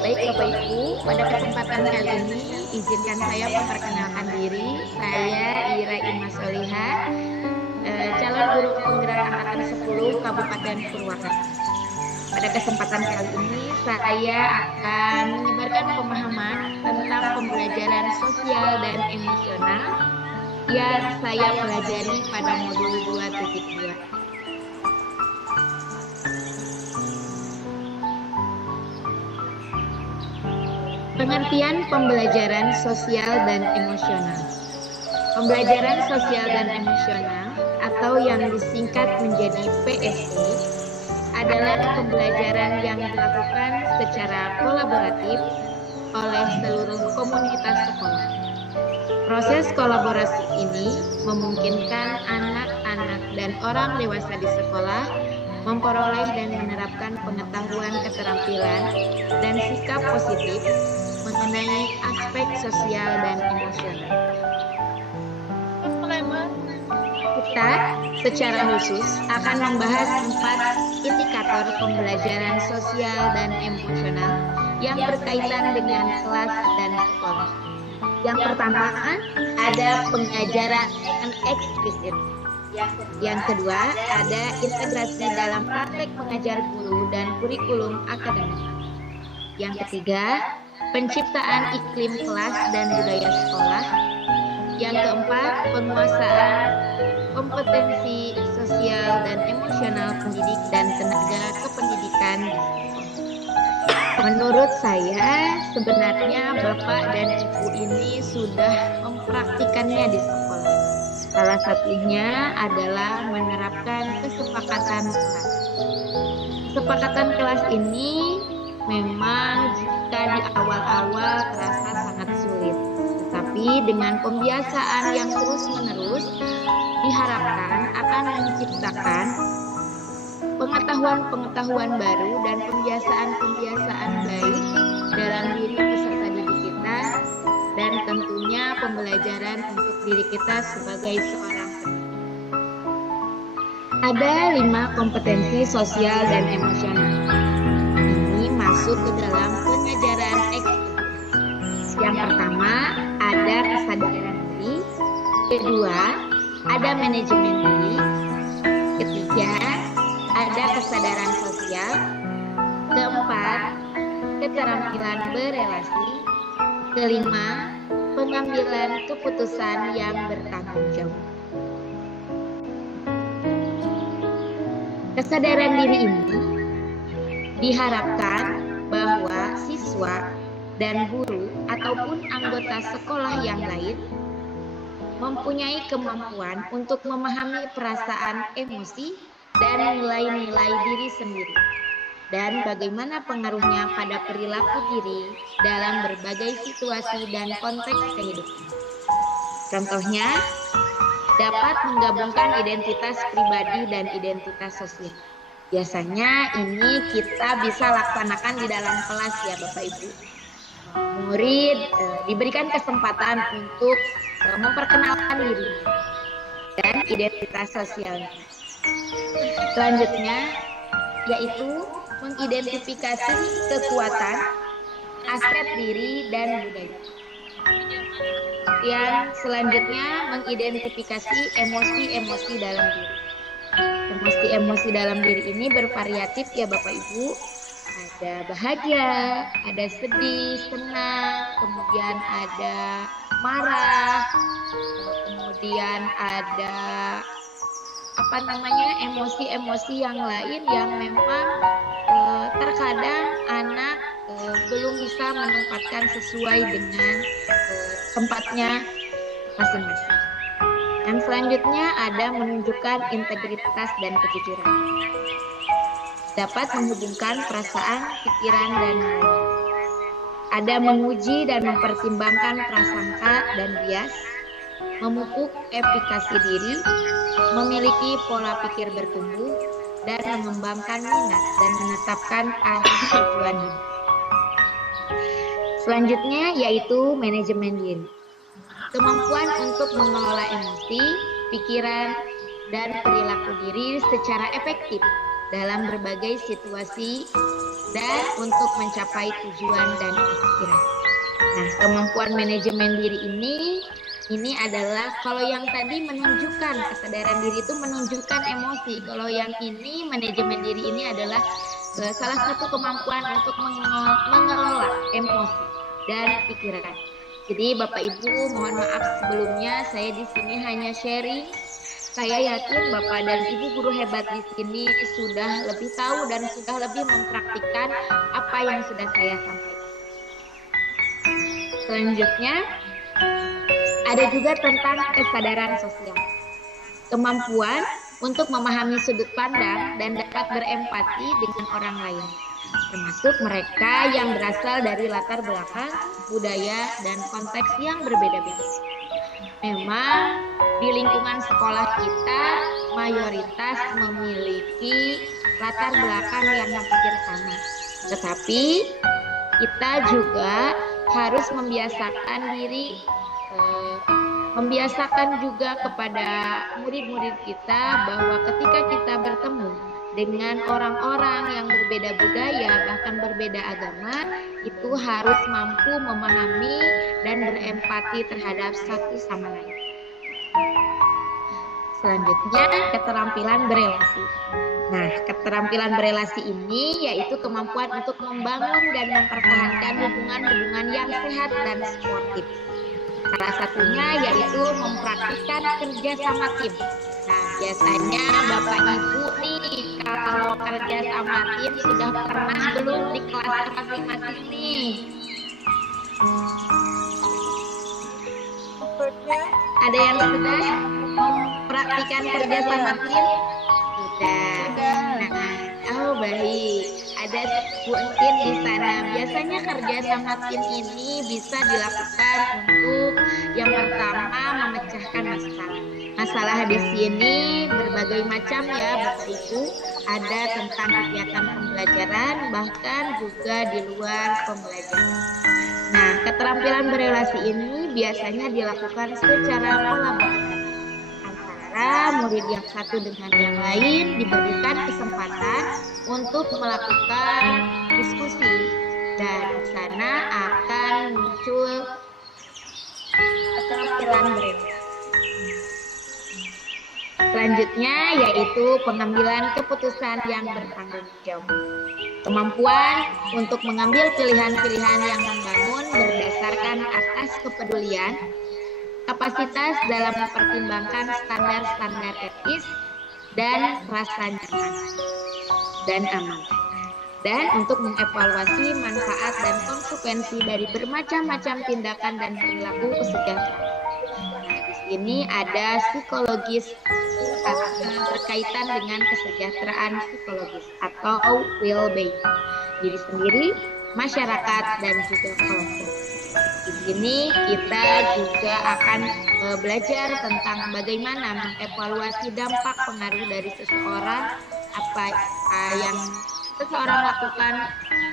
Baik Bapak Ibu, pada kesempatan kali ini izinkan saya memperkenalkan diri. Saya Ira Ima Soliha, calon guru penggerak angkatan 10 Kabupaten Purwakarta. Pada kesempatan kali ini saya akan menyebarkan pemahaman tentang pembelajaran sosial dan emosional yang saya pelajari pada modul 2.2. Pengertian pembelajaran sosial dan emosional. Pembelajaran sosial dan emosional atau yang disingkat menjadi PSE adalah pembelajaran yang dilakukan secara kolaboratif oleh seluruh komunitas sekolah. Proses kolaborasi ini memungkinkan anak-anak dan orang dewasa di sekolah memperoleh dan menerapkan pengetahuan, keterampilan, dan sikap positif mengenai aspek sosial dan emosional. Kita secara khusus akan membahas 4 indikator pembelajaran sosial dan emosional yang berkaitan dengan kelas dan sekolah. Yang pertama ada pengajaran eksplisit. Yang kedua ada integrasi dalam praktek mengajar guru dan kurikulum akademik. Yang ketiga, penciptaan iklim kelas dan budaya sekolah. Yang keempat, penguasaan kompetensi sosial dan emosional pendidik dan tenaga kependidikan. Menurut saya, sebenarnya Bapak dan Ibu ini sudah mempraktikannya di sekolah. Salah satunya adalah menerapkan kesepakatan kelas. Kesepakatan kelas ini memang jika di awal-awal terasa sangat sulit, tetapi dengan pembiasaan yang terus-menerus diharapkan akan menciptakan pengetahuan-pengetahuan baru dan pembiasaan-pembiasaan baik dalam diri peserta didik kita dan tentunya pembelajaran untuk diri kita sebagai seorang pendidik. Ada 5 kompetensi sosial dan emosional. Masuk ke dalam pengajaran eksplisit. Yang pertama ada kesadaran diri, kedua ada manajemen diri, ketiga ada kesadaran sosial, keempat keterampilan berelasi, kelima pengambilan keputusan yang bertanggung jawab. Kesadaran diri ini diharapkan bahwa siswa dan guru ataupun anggota sekolah yang lain mempunyai kemampuan untuk memahami perasaan, emosi, dan nilai-nilai diri sendiri dan bagaimana pengaruhnya pada perilaku diri dalam berbagai situasi dan konteks kehidupan. Contohnya, dapat menggabungkan identitas pribadi dan identitas sosial. Biasanya ini kita bisa laksanakan di dalam kelas ya Bapak Ibu. Murid diberikan kesempatan untuk memperkenalkan diri dan identitas sosialnya. Selanjutnya yaitu mengidentifikasi kekuatan, aset diri dan budaya. Yang selanjutnya mengidentifikasi emosi-emosi dalam diri. Emosi-emosi dalam diri ini bervariatif ya Bapak Ibu. Ada bahagia, ada sedih, senang, kemudian ada marah, kemudian ada emosi-emosi yang lain yang memang terkadang anak belum bisa menempatkan sesuai dengan tempatnya masing-masing. Yang selanjutnya ada menunjukkan integritas dan kejujuran. Dapat menghubungkan perasaan, pikiran, dan nilai. Ada menguji dan mempertimbangkan prasangka dan bias, memupuk efikasi diri, memiliki pola pikir bertumbuh, dan mengembangkan minat dan menetapkan arah tujuan hidup. Selanjutnya yaitu manajemen diri. Kemampuan untuk mengelola emosi, pikiran, dan perilaku diri secara efektif dalam berbagai situasi dan untuk mencapai tujuan dan aspirasi. Nah, kemampuan manajemen diri ini adalah kalau yang tadi menunjukkan kesadaran diri itu menunjukkan emosi. Kalau yang ini manajemen diri ini adalah salah satu kemampuan untuk mengelola emosi dan pikiran. Jadi Bapak Ibu mohon maaf sebelumnya saya di sini hanya sharing. Saya yakin Bapak dan Ibu guru hebat di sini sudah lebih tahu dan sudah lebih mempraktikkan apa yang sudah saya sampaikan. Selanjutnya, ada juga tentang kesadaran sosial. Kemampuan untuk memahami sudut pandang dan dapat berempati dengan orang lain, termasuk mereka yang berasal dari latar belakang, budaya, dan konteks yang berbeda-beda. Memang di lingkungan sekolah kita mayoritas memiliki latar belakang yang hampir sama. Tetapi kita juga harus membiasakan juga kepada murid-murid kita bahwa ketika kita bertemu dengan orang-orang yang berbeda budaya, bahkan berbeda agama, itu harus mampu memahami dan berempati terhadap satu sama lain. Selanjutnya, keterampilan berelasi. Nah, keterampilan berelasi ini yaitu kemampuan untuk membangun dan mempertahankan hubungan-hubungan yang sehat dan sportif. Salah satunya yaitu mempraktikkan kerja sama tim. Nah, biasanya Bapak Ibu nih kalau kerja sama tim sudah pernah belum di kelas masing-masing nih? Ada yang sudah mempraktikkan kerja sama tim? Sudah. Nah, oh baik. Ada Bu Entin di sana. Biasanya kerja sama tim ini bisa dilakukan untuk yang pertama memecahkan masalah. Masalah di sini berbagai macam ya Bapak Ibu. Ada tentang kegiatan pembelajaran bahkan juga di luar pembelajaran. Nah, keterampilan berelasi ini biasanya dilakukan secara kolaboratif antara murid yang satu dengan yang lain, diberikan kesempatan untuk melakukan diskusi dan di sana akan muncul keterampilan berelasi. Selanjutnya yaitu pengambilan keputusan yang bertanggung jawab. Kemampuan untuk mengambil pilihan-pilihan yang membangun berdasarkan atas kepedulian, kapasitas dalam mempertimbangkan standar-standar etis, dan rasa nyaman dan aman. Dan untuk mengevaluasi manfaat dan konsekuensi dari bermacam-macam tindakan dan perilaku kesejahteraan. Nah, di sini ada psikologis berkaitan dengan kesejahteraan psikologis atau well-being diri sendiri, masyarakat, dan juga kelompok. Di sini kita juga akan belajar tentang bagaimana mengevaluasi dampak pengaruh dari seseorang, apa yang seseorang lakukan,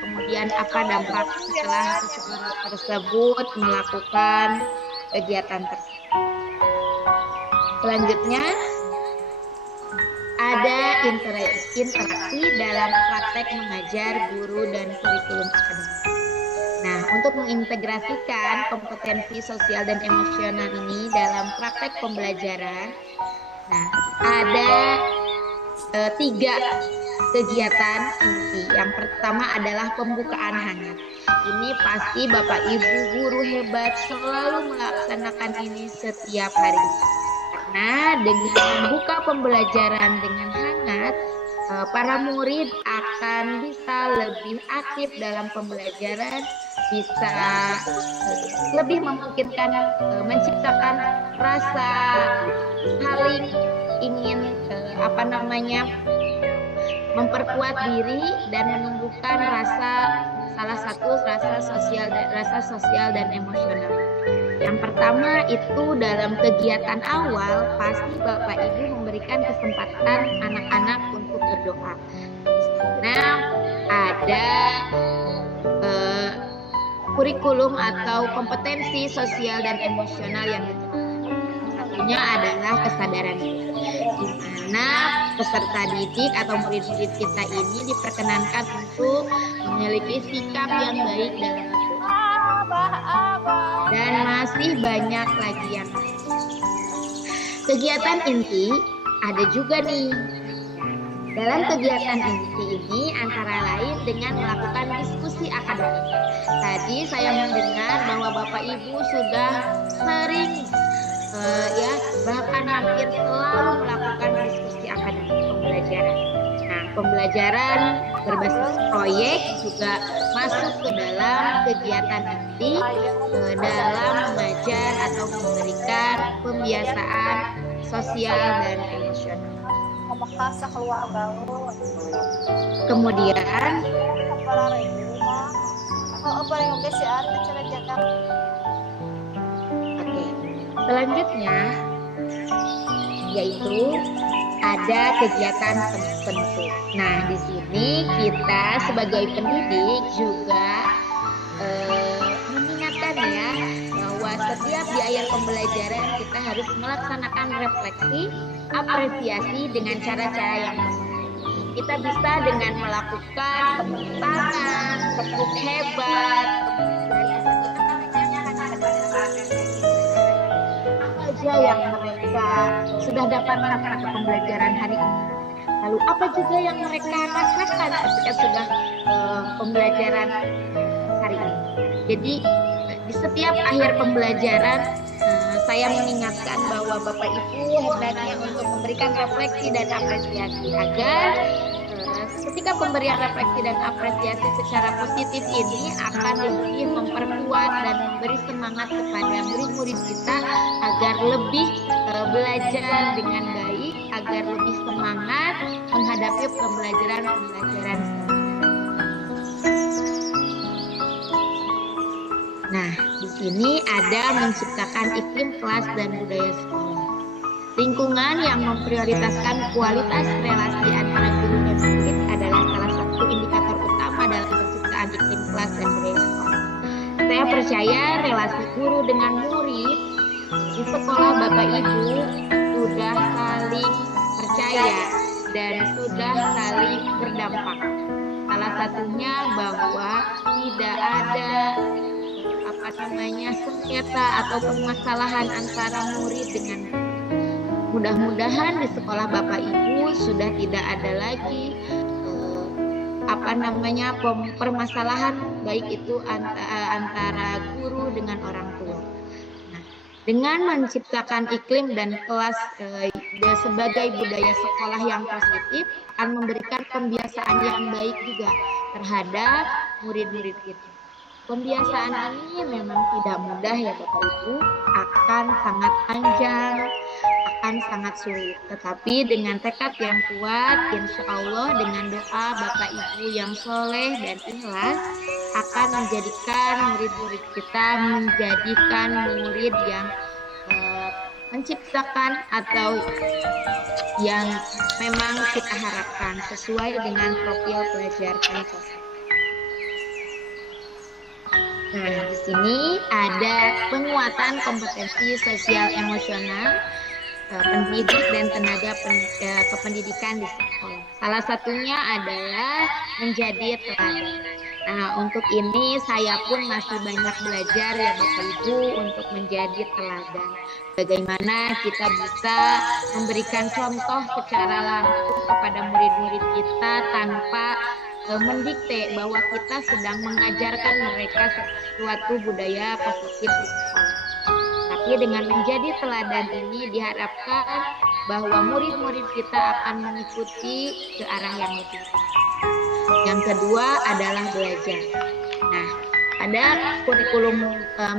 kemudian apa dampak setelah seseorang tersebut melakukan kegiatan tersebut. Selanjutnya ada interaksi dalam praktek mengajar guru dan kurikulum akademik. Nah, untuk mengintegrasikan kompetensi sosial dan emosional ini dalam praktek pembelajaran, nah ada 3 kegiatan inti. Yang pertama adalah pembukaan hangat. Ini pasti Bapak Ibu guru hebat selalu melaksanakan ini setiap hari. Karena dengan membuka pembelajaran dengan hangat, para murid akan bisa lebih aktif dalam pembelajaran, bisa lebih memungkinkan menciptakan rasa saling ingin memperkuat diri dan menumbuhkan salah satu rasa sosial dan emosional. Yang pertama itu dalam kegiatan awal pasti Bapak Ibu memberikan kesempatan anak-anak untuk berdoa. Nah, ada kurikulum atau kompetensi sosial dan emosional yang diterapkan. satunya adalah kesadaran diri, di mana peserta didik atau murid-murid kita ini diperkenankan untuk memiliki sikap yang baik dalam berdoa. Dan masih banyak lagi yang lain. Kegiatan inti ada juga nih. Dalam kegiatan inti ini antara lain dengan melakukan diskusi akademik. Tadi saya mendengar bahwa Bapak Ibu sudah sering bahkan hampir selalu melakukan diskusi akademik pembelajaran. Nah, pembelajaran berbasis proyek juga masuk ke dalam kegiatan inti dalam mengajar atau memberikan pembiasaan sosial dan emosional. Kemudian selanjutnya yaitu ada kegiatan penentu. Nah, di sini kita sebagai pendidik juga mengingatkan ya bahwa setiap di akhir pembelajaran kita harus melaksanakan refleksi, apresiasi dengan cara-cara yang kita bisa dengan melakukan tepuk tangan, tepuk hebat, aja yang mereka sudah dapatkan pada pembelajaran hari ini. Lalu apa juga yang mereka rasakan ketika sudah pembelajaran hari ini. Jadi di setiap akhir pembelajaran saya mengingatkan bahwa Bapak Ibu hendaknya untuk memberikan refleksi dan apresiasi agar ketika pemberian refleksi dan apresiasi secara positif ini akan lebih memperkuat dan memberi semangat kepada murid-murid kita agar lebih belajar dengan baik, agar lebih semangat menghadapi pembelajaran-pembelajaran. Nah, di sini ada menciptakan iklim kelas dan budaya sekolah. Lingkungan yang memprioritaskan kualitas relasi antara guru dan murid adalah salah satu indikator utama dalam penciptaan iklim kelas dan budaya sekolah. Saya percaya relasi guru dengan murid di sekolah Bapak Ibu sudah saling percaya dan sudah saling berdampak. Salah satunya bahwa tidak ada sengketa atau permasalahan antara murid dengan murid. Mudah-mudahan di sekolah Bapak Ibu sudah tidak ada lagi permasalahan baik itu antara guru dengan orang tua. Nah, dengan menciptakan iklim dan kelas sebagai budaya sekolah yang positif akan memberikan pembiasaan yang baik juga terhadap murid-murid kita. Pembiasaan ini memang tidak mudah ya Bapak Ibu, akan sangat panjang, akan sangat sulit. Tetapi dengan tekad yang kuat, insya Allah dengan doa Bapak Ibu yang soleh dan ikhlas akan menjadikan murid-murid kita menjadikan murid yang menciptakan atau yang memang kita harapkan sesuai dengan profil pelajar Pancasila. Nah, di sini ada penguatan kompetensi sosial emosional pendidik dan tenaga kependidikan di sekolah. Salah satunya adalah menjadi teladan. Nah, untuk ini saya pun masih banyak belajar ya Bapak Ibu untuk menjadi teladan. Bagaimana kita bisa memberikan contoh secara langsung kepada murid-murid kita tanpa mendikte bahwa kita sedang mengajarkan mereka suatu budaya positif di sekolah. Tapi dengan menjadi teladan ini diharapkan bahwa murid-murid kita akan mengikuti ke arah yang lebih baik. Yang kedua adalah belajar. Nah, pada kurikulum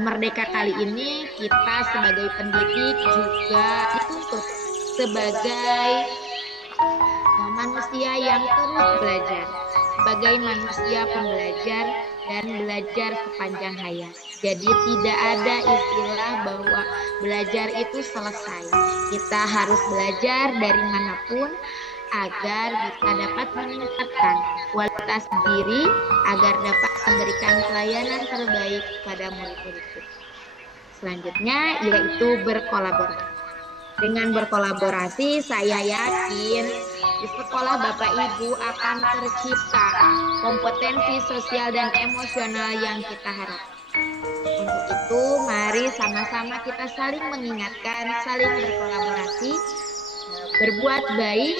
Merdeka kali ini kita sebagai pendidik juga dituntut sebagai manusia yang terus belajar, sebagai manusia pembelajar dan belajar sepanjang hayat. Jadi tidak ada istilah bahwa belajar itu selesai. Kita harus belajar dari manapun agar kita dapat meningkatkan kualitas diri, agar dapat memberikan pelayanan terbaik kepada murid-murid kita. Selanjutnya yaitu berkolaborasi. Dengan berkolaborasi, saya yakin di sekolah Bapak Ibu akan tercipta kompetensi sosial dan emosional yang kita harapkan. Untuk itu, mari sama-sama kita saling mengingatkan, saling berkolaborasi, berbuat baik,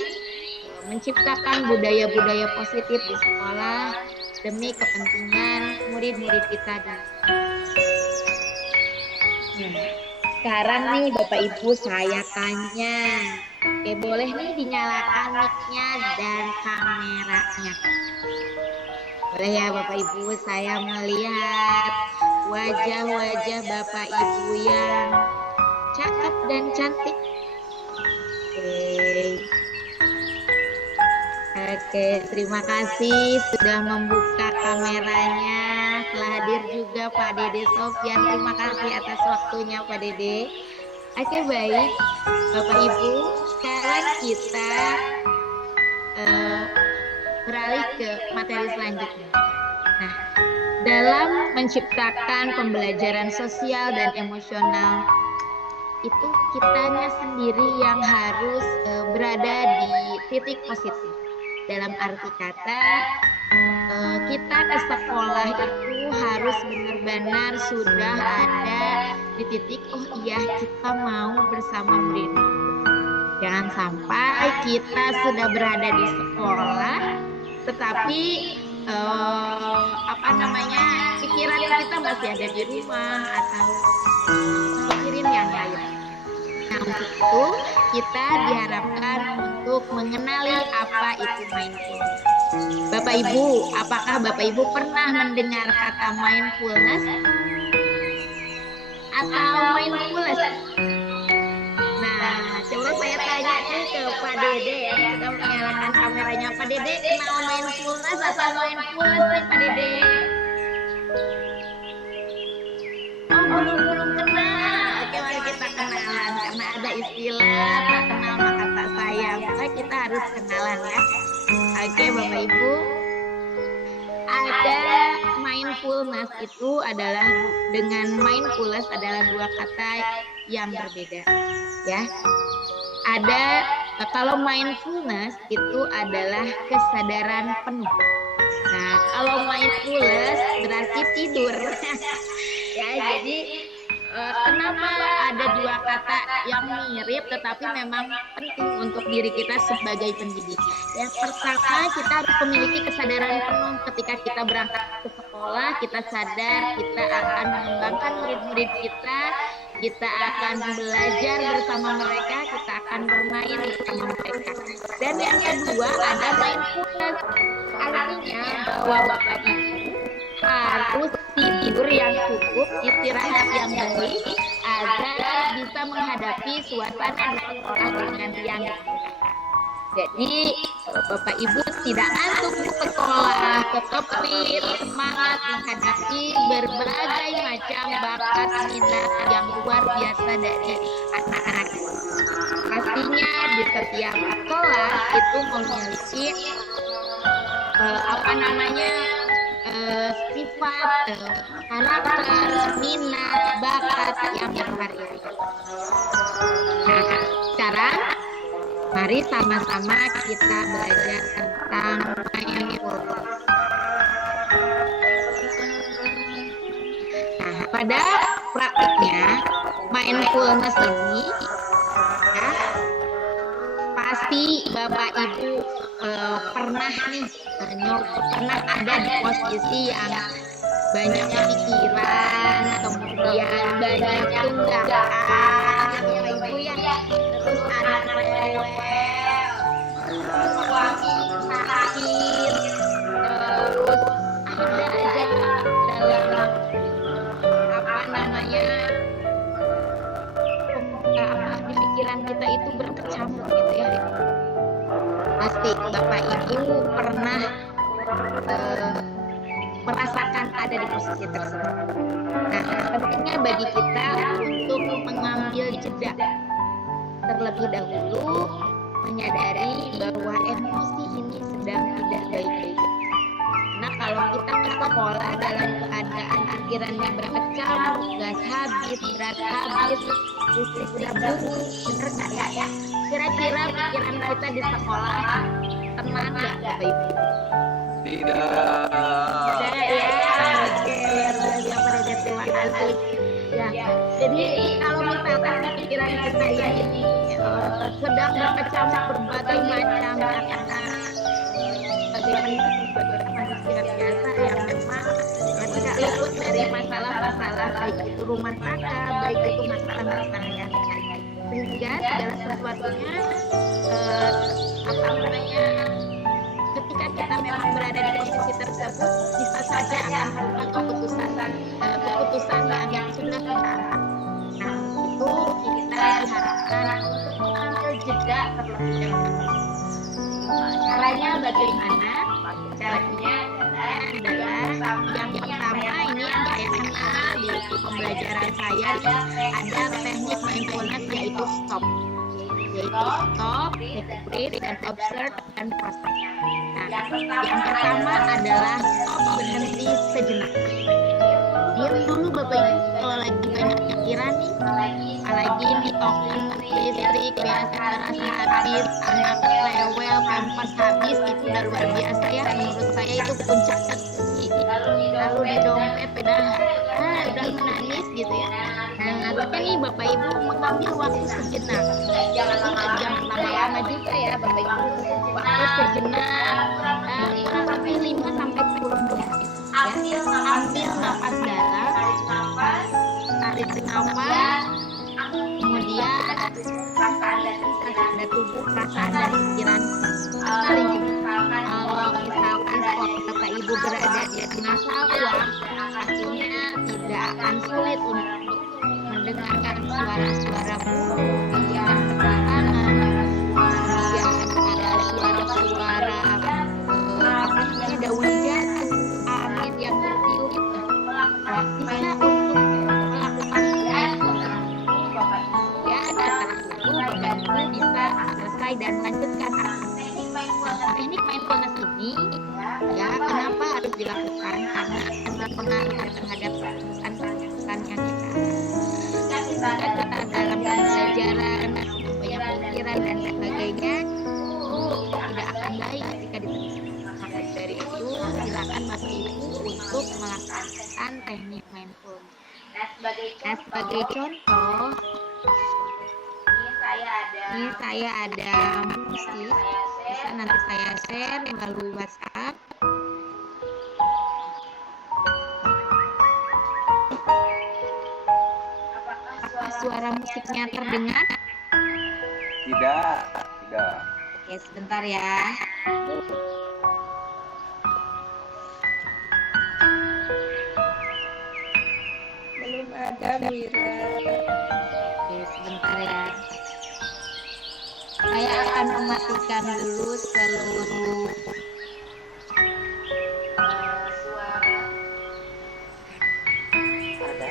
menciptakan budaya-budaya positif di sekolah demi kepentingan murid-murid kita. Sekarang nih Bapak Ibu saya tanya, oke boleh nih dinyalakan mic-nya dan kameranya. Boleh ya Bapak Ibu, saya melihat wajah-wajah Bapak Ibu yang cakep dan cantik. Oke, terima kasih sudah membuka kameranya. Telah hadir juga Pak Dede Sofyan. Terima kasih atas waktunya Pak Dede. Oke, baik Bapak Ibu, sekarang kita beralih ke materi selanjutnya. Nah, dalam menciptakan pembelajaran sosial dan emosional itu kitanya sendiri yang harus berada di titik positif. Dalam arti kata, kita ke sekolah itu harus benar-benar sudah ada di titik, oh iya kita mau bersama murid. Jangan sampai kita sudah berada di sekolah, tetapi pikiran kita masih ada di rumah atau mikirin yang lain. Nah, untuk itu kita diharapkan untuk mengenali apa itu mindfulness. Bapak Ibu, apakah Bapak Ibu pernah mendengar kata mindfulness atau mindfulness? Nah, coba saya tanya nih ke Pak Dede ya, sudah menyalakan kameranya. Pak Dede kenal mindfulness atau mindfulness nih Pak Dede? Oh, belum kenal. Oke, mari kita kenalan karena ada istilah tak kenal maka tak sayang. Maka kita harus kenalan ya. Oke, Bapak Ibu. Ada mindfulness itu adalah dengan mindfulness adalah dua kata yang berbeda. Ya. Ada kalau mindfulness itu adalah kesadaran penuh. Nah, kalau mindfulness berarti tidur. Ya, jadi kenapa ada dua kata yang mirip tetapi memang penting untuk diri kita sebagai pendidik. Yang pertama, kita harus memiliki kesadaran penuh ketika kita berangkat ke sekolah, kita sadar kita akan mengembangkan murid-murid kita akan belajar bersama mereka, kita akan bermain bersama mereka. Dan yang kedua ada mindfulness, artinya bahwa Bapak Ibu harus tidur yang cukup, istirahat yang baik agar bisa menghadapi suasana di sekolah dengan yang istirahat. Jadi Bapak Ibu tidak ngantuk di sekolah, tetap fit, semangat menghadapi berbagai macam bakat minat yang luar biasa dari anak-anak. Pastinya di setiap sekolah itu memiliki sifat, karakter, minat, bakat yang bervariasi. Nah, sekarang mari sama-sama kita belajar tentang mindfulness. Nah, pada praktiknya mindfulness ini ya, pasti Bapak Ibu pernah ada di posisi yang banyak pikiran, kemudian banyak tunggakan, ya Ibu ya, terus anak rewel, suami sakit, terus ada aja dalam di pikiran kita itu berkecamuk gitu ya. Pasti Bapak Ibu pernah merasakan ada di posisi tersebut. Nah, pentingnya bagi kita untuk mengambil jeda terlebih dahulu, menyadari bahwa emosi ini sedang tidak baik-baik. Nah, kalau kita ke sekolah dalam keadaan pikirannya berkecam, gas habis, berat habis, listrik sudah bunyi, bener nggak ya? Kira-kira pikiran kita di sekolah tenang nggak, Bapak Ibu? Tidak. Tidak ya, oke, luar biasa Pak Dede, terima kasih. Ya, jadi kalau misalkan pikiran kita ya ini sedang berkecam berbagai macam karena bagaimana beberapa manusia biasa yang memang tidak luput dari masalah-masalah baik itu rumah tangga, baik itu masalah-masalah yang lain. Sehingga segala sesuatunya ketika kita memang berada di posisi tersebut bisa saja akan melakukan keputusan yang sudah kita ambil. Nah, itu kita diharapkan untuk mengambil jeda terlebih dahulu. Caranya bagaimana? Caranya adalah yang pertama ini yang saya kenal di pembelajaran saya ada teknik mindfulness yaitu stop, take dan observe dan process. Nah, yang pertama adalah stop, berhenti sejenak. Diam dulu Bapak Ibu kalau lagi banyak pikiran nih, apalagi nih listrik biasa terasa habis, anak rewel, pampers habis, itu udah luar biasa ya. Menurut saya itu puncak tertinggi. Lalu di dompet udah menangis gitu ya. Nah, tapi nih Bapak Ibu mengambil waktu sejenak. Jangan lama-lama juga ya Bapak Ibu. Waktu sejenak kurang lebih 5 sampai 10 menit. Ya, ambil nafas dalam, tarik nafas, kemudian perasaan dan tubuh, perasaan dan pikiran saling juga. Kalau misalkan Bapak Ibu berada di masa uang, artinya tidak akan sulit untuk mendengarkan suara-suara burung yang berpasangan, kemudian ada suara-suara daun jatuh, angin yang bertiup, bisa untuk melakukan ya, dan itu Bapak Ibu bisa selesai dan lanjutkan. Teknik mindfulness ini ya kenapa harus dilakukan, karena akan berpengaruh terhadap keputusan yang kita dalam pembelajaran, banyak pikiran dan sebagainya, itu tidak akan baik ketika diterapkan. Maka dari itu silakan Bapak Ibu untuk melakukan teknik mindfulness. Nah, sebagai contoh, ini saya ada musik, bisa nanti saya share melalui WhatsApp. Apakah suara musiknya terdengar? Tidak. Oke, sebentar ya. Belum ada Mira. Oke, sebentar ya. Saya akan mematikan dulu seluruh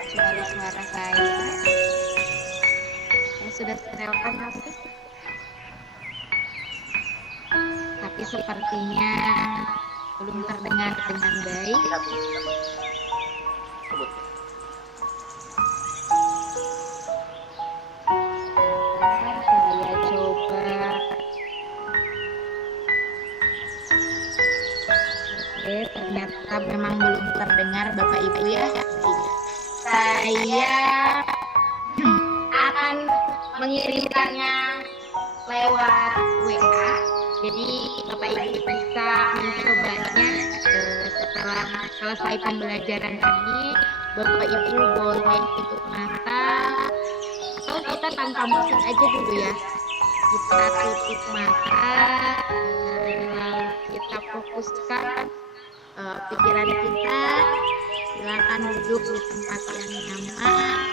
suara-suara saya. Saya sudah setelkan musik, tapi sepertinya belum terdengar dengan baik. Saya coba. Oke, ternyata memang belum terdengar Bapak Ibu ya. Saya akan mengirimkannya lewat WA. Jadi Bapak Ibu bisa mencobanya setelah selesai pembelajaran ini. Bapak Ibu boleh tutup mata atau kita tanpa musik aja dulu ya. Kita tutup mata, lalu kita fokuskan pikiran kita. Silakan duduk di tempat yang nyaman.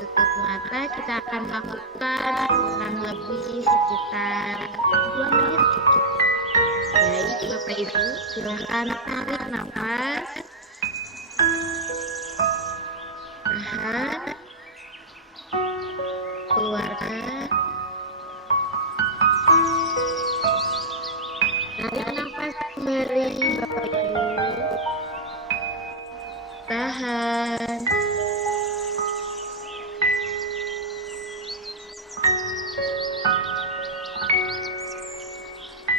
Tutup mata, kita akan lakukan kurang lebih sekitar 2 menit cukup. Baik Bapak Ibu, silakan tarik nafas, tahan, keluarkan, tarik nafas kembali Bapak Ibu. pelan.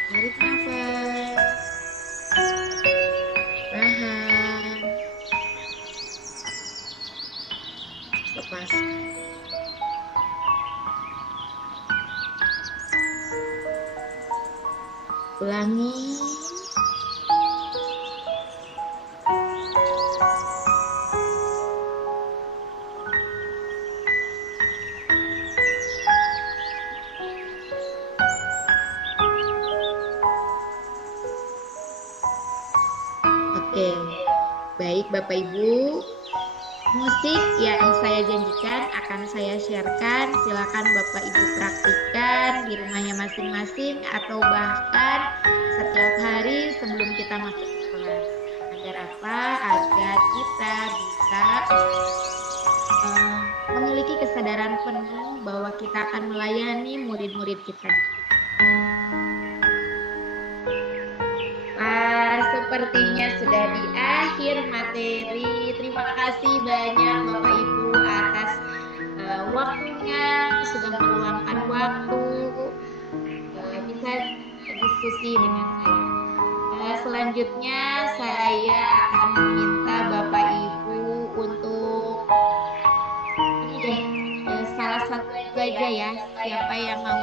Tarik nafas. Tahan. Lepas. Ulangi. Oke, baik Bapak Ibu. Musik yang saya janjikan akan saya sharekan. Silakan Bapak Ibu praktikkan di rumahnya masing-masing atau bahkan setiap hari sebelum kita masuk sekolah. Agar apa? Agar kita bisa memiliki kesadaran penuh bahwa kita akan melayani murid-murid kita. Sepertinya sudah di akhir materi. Terima kasih banyak Bapak Ibu atas waktunya, sudah meluangkan waktu bisa diskusi dengan saya. Selanjutnya saya akan meminta Bapak Ibu untuk salah satu aja ya, siapa yang mau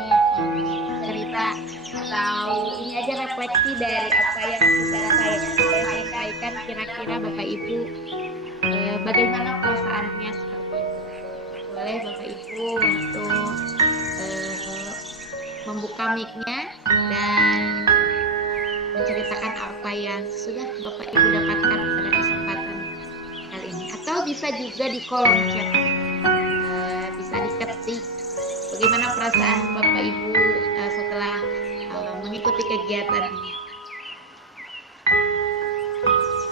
cerita atau ini aja refleksi dari apa yang sudah saya sampaikan, kira-kira Bapak Ibu bagaimana perasaannya seperti itu. Boleh Bapak Ibu untuk membuka mic-nya dan menceritakan apa yang sudah Bapak Ibu dapatkan pada kesempatan kali ini, atau bisa juga di kolom chat, bisa diketik bagaimana perasaan Bapak Ibu setelah mengikuti kegiatan ini.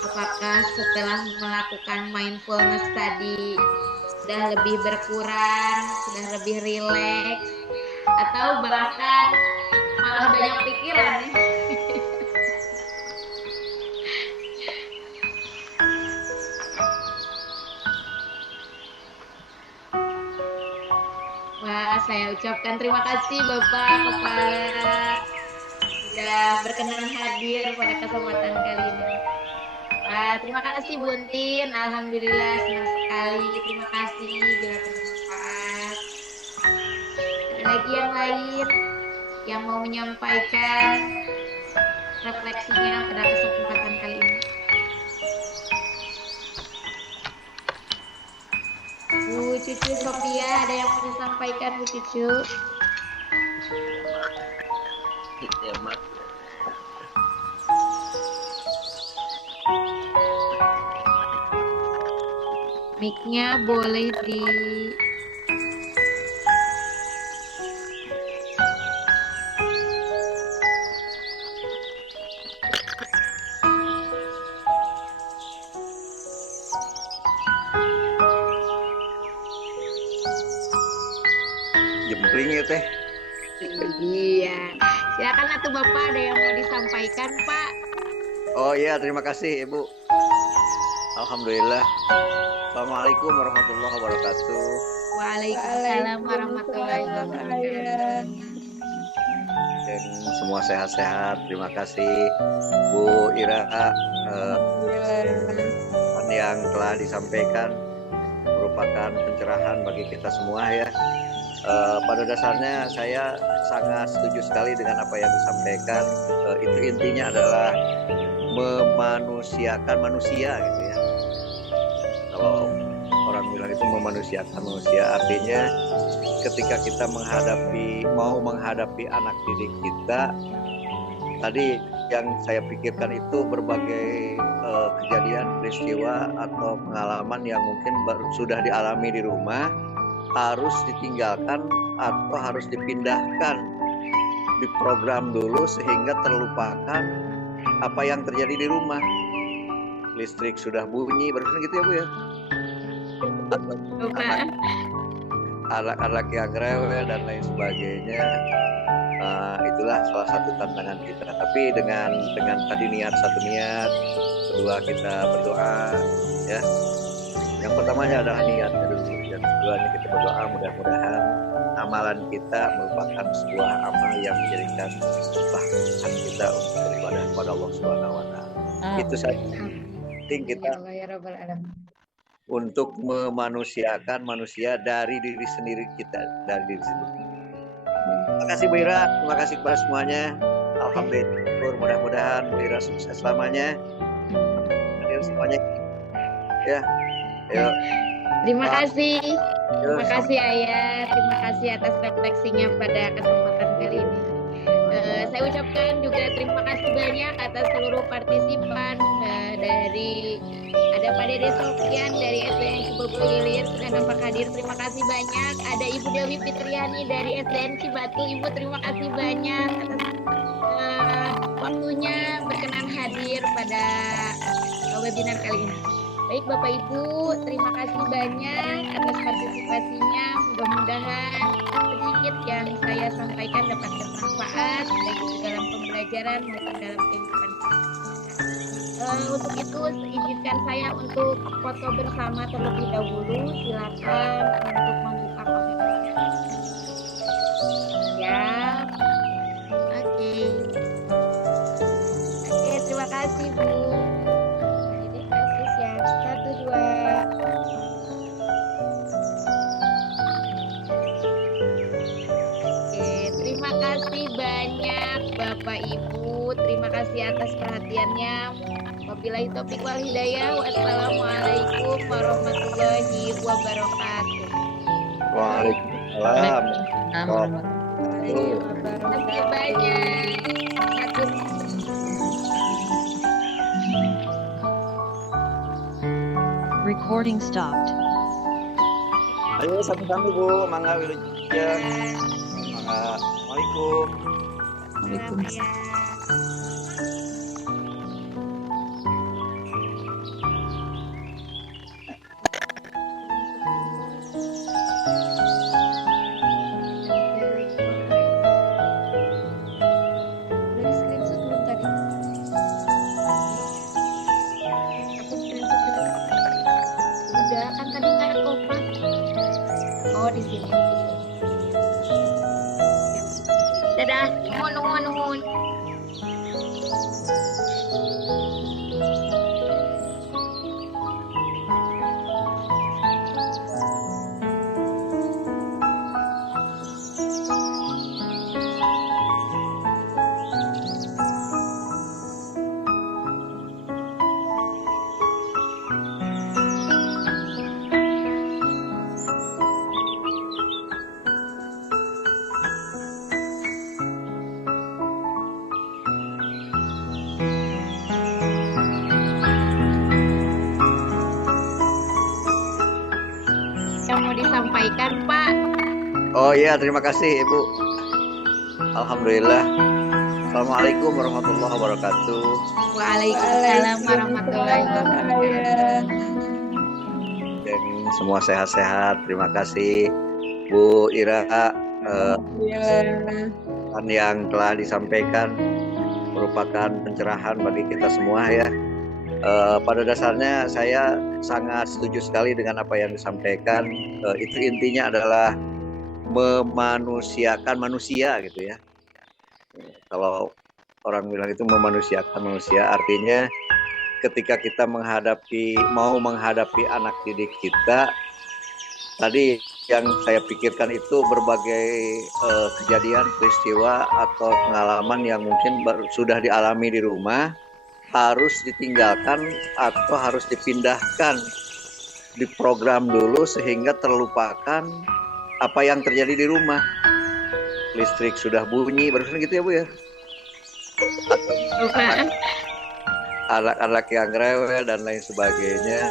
Apakah setelah melakukan mindfulness tadi sudah lebih berkurang, sudah lebih rileks, atau bahkan malah banyak pikiran ya? Wah, saya ucapkan terima kasih Bapak Kepala sudah berkenan hadir pada kesempatan kali ini. Terima kasih Buntin, alhamdulillah senang sekali. Terima kasih bila bermanfaat. Ada lagi yang lain yang mau menyampaikan refleksinya pada kesempatan kali ini? Bu Cucu Sophia, ada yang mau disampaikan Bu Cucu? Ya, Mak. Mic-nya boleh di jempling ya teh. Iya. Silakan atuh Bapak, ada yang mau disampaikan Pak? Oh iya, terima kasih Ibu. Alhamdulillah. Assalamualaikum warahmatullahi wabarakatuh. Waalaikumsalam warahmatullahi wabarakatuh. Dan semua sehat-sehat. Terima kasih Bu Ira yang telah disampaikan merupakan pencerahan bagi kita semua ya. Pada dasarnya saya sangat setuju sekali dengan apa yang disampaikan. Itu intinya adalah memanusiakan manusia gitu ya. Kalau orang bilang itu memanusiakan manusia, artinya ketika kita mau menghadapi anak didik kita, tadi yang saya pikirkan itu berbagai kejadian, peristiwa atau pengalaman yang mungkin sudah dialami di rumah, harus ditinggalkan atau harus dipindahkan, diprogram dulu sehingga terlupakan apa yang terjadi di rumah. Listrik sudah bunyi, barusan gitu ya Bu ya. Anak-anak yang rewel dan lain sebagainya. Itulah salah satu tantangan kita. Tapi dengan tadi satu niat, kedua kita berdoa ya. pertamanya adalah niatnya dulu. Yang keduanya kita berdoa mudah-mudahan amalan kita merupakan sebuah amal yang menjadikan bahan kita untuk beribadah kepada Allah Subhanahu wa taala. Itu saja penting Ya kita Allah ya Rabbal Alamin. untuk memanusiakan manusia dari diri sendiri kita, dari diri sendiri. Terima kasih Bu Ira, terima kasih kepada semuanya. Alhamdulillah, mudah-mudahan Bu Ira sukses selamanya. Hadir semuanya. Ya, ayo. Terima kasih. Yuk, Terima kasih Ayah, terima kasih atas refleksinya pada kesempatan kali ini. Saya ucapkan juga terima kasih banyak atas seluruh partisipan dari ada Pak Dede Sofian dari SDN Cibubur Ilir sudah nampak hadir, terima kasih banyak. Ada Ibu Dewi Fitriani dari SDN Cibatu, Ibu terima kasih banyak atas waktunya berkenan hadir pada webinar kali ini. Baik Bapak Ibu, terima kasih banyak atas partisipasinya. Mudah-mudahan sedikit yang saya sampaikan dapat bermanfaat baik itu dalam pembelajaran maupun dalam kehidupan kita. Untuk itu izinkan saya untuk foto bersama terlebih dahulu. Silakan untuk membuka kameranya. Ya, oke, terima kasih Bu. Terima kasih banyak Bapak Ibu, terima kasih atas perhatiannya. Wabillahi taufiq wal hidayah. Wassalamualaikum warahmatullahi wabarakatuh. Waalaikumsalam. Terima kasih banyak. Recording stopped. Ayo sami-sami Bu, mangga wilujeng. Mangga. Assalamualaikum. Waalaikumsalam. Udah screenshot belum tadi? Aku screenshot tadi. Udah kan tadi nggak ada kopas. Oh di sini. Dadah, nuhun. Yang mau disampaikan Pak? Oh iya, terima kasih Ibu. Alhamdulillah. Assalamualaikum warahmatullahi wabarakatuh. Waalaikumsalam warahmatullahi wabarakatuh. Dan semua sehat-sehat. Terima kasih Bu Ira yang telah disampaikan merupakan pencerahan bagi kita semua ya. Pada dasarnya saya sangat setuju sekali dengan apa yang disampaikan. Itu intinya adalah memanusiakan manusia gitu ya. Kalau orang bilang itu memanusiakan manusia, artinya ketika kita mau menghadapi anak didik kita, tadi yang saya pikirkan itu berbagai kejadian, peristiwa atau pengalaman yang mungkin sudah dialami di rumah, harus ditinggalkan atau harus dipindahkan, diprogram dulu sehingga terlupakan apa yang terjadi di rumah. Listrik sudah bunyi, barusan gitu ya Bu ya. Anak-anak yang rewel dan lain sebagainya.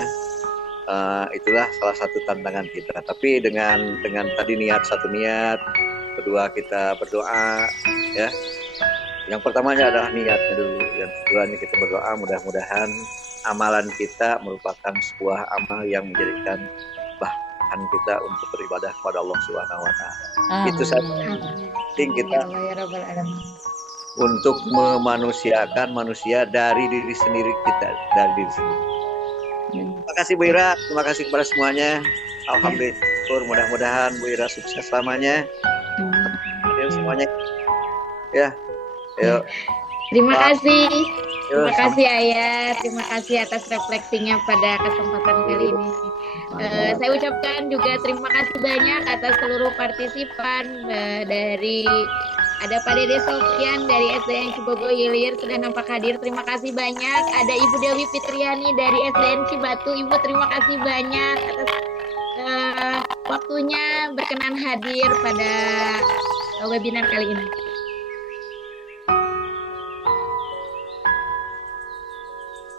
Itulah salah satu tantangan kita. Tapi dengan tadi satu niat, kedua kita berdoa ya. Yang pertamanya adalah niatnya dulu, yang keduanya kita berdoa mudah-mudahan amalan kita merupakan sebuah amal yang menjadikan bahan kita untuk beribadah kepada Allah Subhanahu wa taala. Itu saja penting kita untuk memanusiakan manusia dari diri sendiri kita, dari diri sendiri. Terima kasih Bu Ira, terima kasih kepada semuanya. Alhamdulillah, mudah-mudahan Bu Ira sukses selamanya. Ayo semuanya. Ya, yuk. Terima kasih. Yuk, Terima kasih Ayah, terima kasih atas refleksinya pada kesempatan kali ini. Saya ucapkan juga terima kasih banyak atas seluruh partisipan dari ada Pak Dede Sofyan dari SDN Cibogo Hilir sudah nampak hadir. Terima kasih banyak. Ada Ibu Dewi Fitriani dari SDN Cibatu. Ibu terima kasih banyak atas waktunya berkenan hadir pada webinar kali ini.